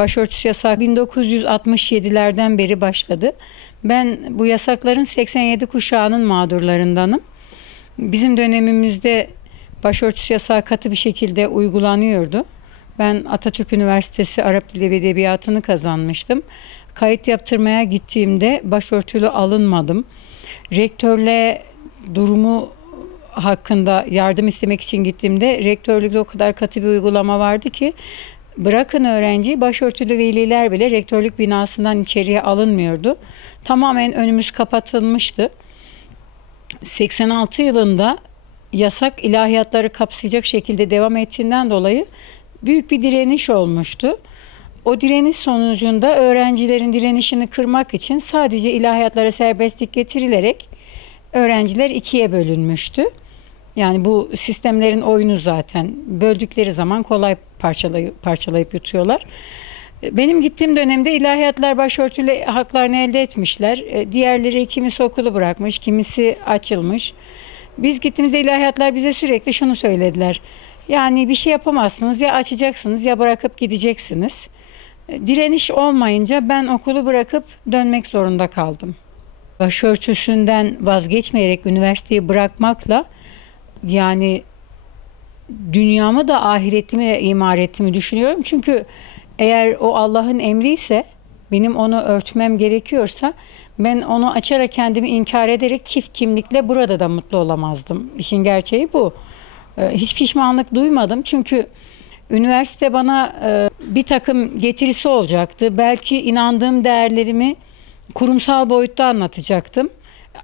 Başörtüsü yasağı 1967'lerden beri başladı. Ben bu yasakların 87 kuşağının mağdurlarındanım. Bizim dönemimizde başörtüsü yasağı katı bir şekilde uygulanıyordu. Ben Atatürk Üniversitesi Arap Dili ve Edebiyatı'nı kazanmıştım. Kayıt yaptırmaya gittiğimde başörtülü alınmadım. Rektörle durumu hakkında yardım istemek için gittiğimde rektörlükte o kadar katı bir uygulama vardı ki bırakın öğrenciyi, başörtülü veliler bile rektörlük binasından içeriye alınmıyordu. Tamamen önümüz kapatılmıştı. 86 yılında yasak ilahiyatları kapsayacak şekilde devam ettiğinden dolayı büyük bir direniş olmuştu. O direniş sonucunda öğrencilerin direnişini kırmak için sadece ilahiyatlara serbestlik getirilerek öğrenciler ikiye bölünmüştü. Yani bu sistemlerin oyunu zaten. Böldükleri zaman kolay parçalayıp yutuyorlar. Benim gittiğim dönemde ilahiyatlar başörtülü haklarını elde etmişler. Diğerleri kimisi okulu bırakmış, kimisi açılmış. Biz gittiğimizde ilahiyatlar bize sürekli şunu söylediler. Yani bir şey yapamazsınız, ya açacaksınız ya bırakıp gideceksiniz. Direniş olmayınca ben okulu bırakıp dönmek zorunda kaldım. Başörtüsünden vazgeçmeyerek üniversiteyi bırakmakla yani dünyamı da ahiretimi de imar ettiğimi düşünüyorum. Çünkü eğer o Allah'ın emri ise, benim onu örtmem gerekiyorsa ben onu açarak kendimi inkar ederek çift kimlikle burada da mutlu olamazdım. İşin gerçeği bu. Hiç pişmanlık duymadım çünkü üniversite bana bir takım getirisi olacaktı. Belki inandığım değerlerimi kurumsal boyutta anlatacaktım.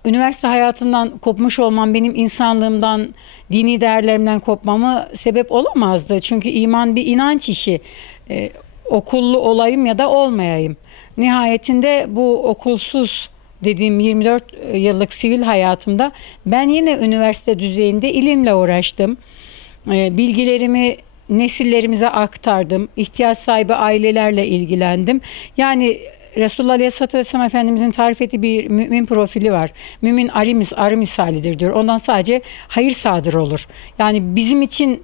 Üniversite hayatından kopmuş olmam benim insanlığımdan, dini değerlerimden kopmamı sebep olamazdı. Çünkü iman bir inanç işi. Okullu olayım ya da olmayayım. Nihayetinde bu okulsuz dediğim 24 yıllık sivil hayatımda ben yine üniversite düzeyinde ilimle uğraştım. Bilgilerimi nesillerimize aktardım. İhtiyaç sahibi ailelerle ilgilendim. Yani Resulullah Aleyhisselatü Vesselam Efendimizin tarif ettiği bir mümin profili var. Mümin arı misalidir diyor. Ondan sadece hayır sadır olur. Yani bizim için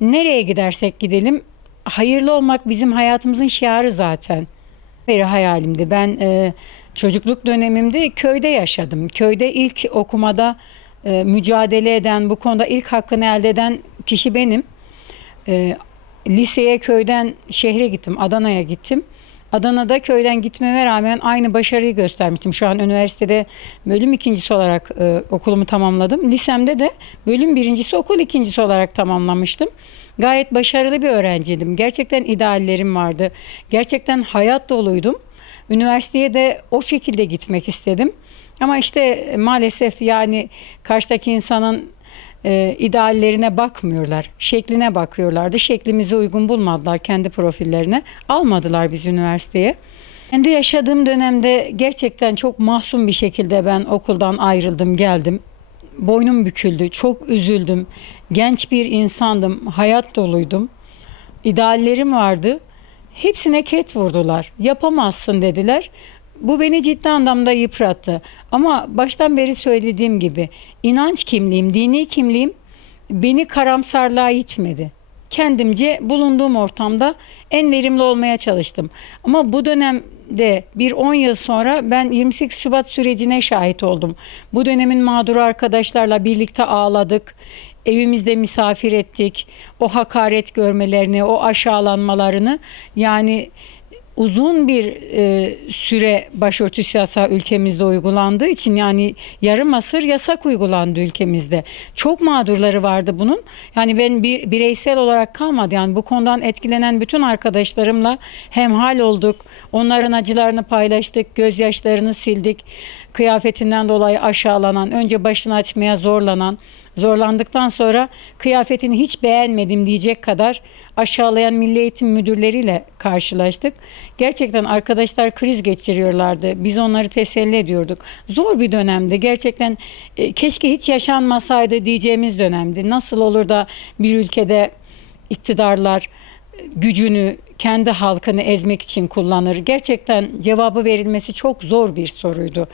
nereye gidersek gidelim hayırlı olmak bizim hayatımızın şiarı zaten. Beri hayalimdi. Ben çocukluk dönemimde köyde yaşadım. Köyde ilk okumada mücadele eden, bu konuda ilk hakkını elde eden kişi benim. Liseye köyden şehre gittim, Adana'ya gittim. Adana'da köyden gitmeme rağmen aynı başarıyı göstermiştim. Şu an üniversitede bölüm ikincisi olarak okulumu tamamladım. Lisemde de bölüm birincisi, okul ikincisi olarak tamamlamıştım. Gayet başarılı bir öğrenciydim. Gerçekten ideallerim vardı. Gerçekten hayat doluydum. Üniversiteye de o şekilde gitmek istedim. Ama işte maalesef yani karşıdaki insanın ideallerine bakmıyorlar. Şekline bakıyorlardı. Şeklimize uygun bulmadılar kendi profillerine. Almadılar bizi üniversiteye. Kendi yaşadığım dönemde gerçekten çok mahzun bir şekilde ben okuldan ayrıldım, geldim. Boynum büküldü, çok üzüldüm. Genç bir insandım, hayat doluydum. İdeallerim vardı. Hepsine ket vurdular. Yapamazsın dediler. Bu beni ciddi anlamda yıprattı. Ama baştan beri söylediğim gibi inanç kimliğim, dini kimliğim beni karamsarlığa itmedi. Kendimce bulunduğum ortamda en verimli olmaya çalıştım. Ama bu dönemde bir 10 yıl sonra ben 28 Şubat sürecine şahit oldum. Bu dönemin mağduru arkadaşlarla birlikte ağladık. Evimizde misafir ettik. O hakaret görmelerini, o aşağılanmalarını yani uzun bir süre başörtüsü yasağı ülkemizde uygulandığı için yani yarım asır yasak uygulandı ülkemizde. Çok mağdurları vardı bunun. Yani ben bireysel olarak kalmadı. Yani bu konudan etkilenen bütün arkadaşlarımla hemhal olduk. Onların acılarını paylaştık, gözyaşlarını sildik. Kıyafetinden dolayı aşağılanan, önce başını açmaya zorlandıktan sonra kıyafetini hiç beğenmedim diyecek kadar aşağılayan milli eğitim müdürleriyle karşılaştık. Gerçekten arkadaşlar kriz geçiriyorlardı. Biz onları teselli ediyorduk. Zor bir dönemdi. Gerçekten keşke hiç yaşanmasaydı diyeceğimiz dönemdi. Nasıl olur da bir ülkede iktidarlar gücünü, kendi halkını ezmek için kullanır? Gerçekten cevabı verilmesi çok zor bir soruydu.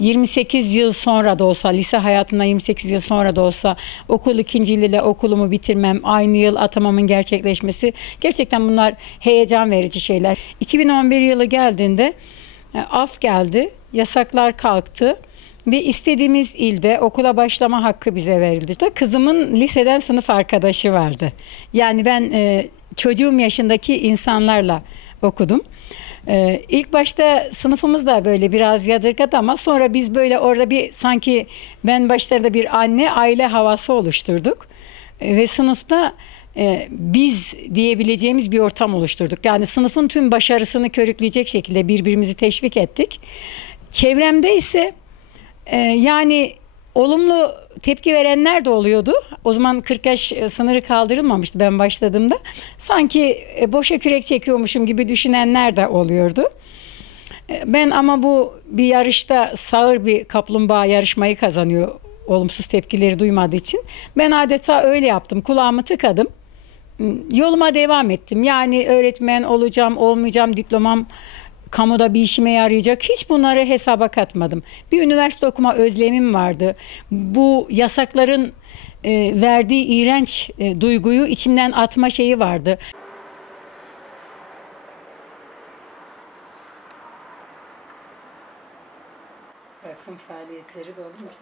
28 yıl sonra da olsa, lise hayatından 28 yıl sonra da olsa okul ikinci yıl ile okulumu bitirmem, aynı yıl atamamın gerçekleşmesi, gerçekten bunlar heyecan verici şeyler. 2011 yılı geldiğinde af geldi, yasaklar kalktı ve istediğimiz ilde okula başlama hakkı bize verildi. Kızımın liseden sınıf arkadaşı vardı. Yani ben çocuğum yaşındaki insanlarla okudum. İlk başta sınıfımız da böyle biraz yadırgadı ama sonra biz böyle orada bir sanki ben başlarda bir anne aile havası oluşturduk. Ve sınıfta biz diyebileceğimiz bir ortam oluşturduk. Yani sınıfın tüm başarısını körükleyecek şekilde birbirimizi teşvik ettik. Çevremde ise yani olumlu tepki verenler de oluyordu. O zaman 40 yaş sınırı kaldırılmamıştı ben başladığımda. Sanki boşa kürek çekiyormuşum gibi düşünenler de oluyordu. Ben ama bu bir yarışta sağır bir kaplumbağa yarışmayı kazanıyor olumsuz tepkileri duymadığı için. Ben adeta öyle yaptım. Kulağımı tıkadım. Yoluma devam ettim. Yani öğretmen olacağım, olmayacağım, diplomam kamuda bir işime yarayacak. Hiç bunları hesaba katmadım. Bir üniversite okuma özlemim vardı. Bu yasakların verdiği iğrenç duyguyu içimden atma şeyi vardı. Vakfın faaliyetleri de olunca.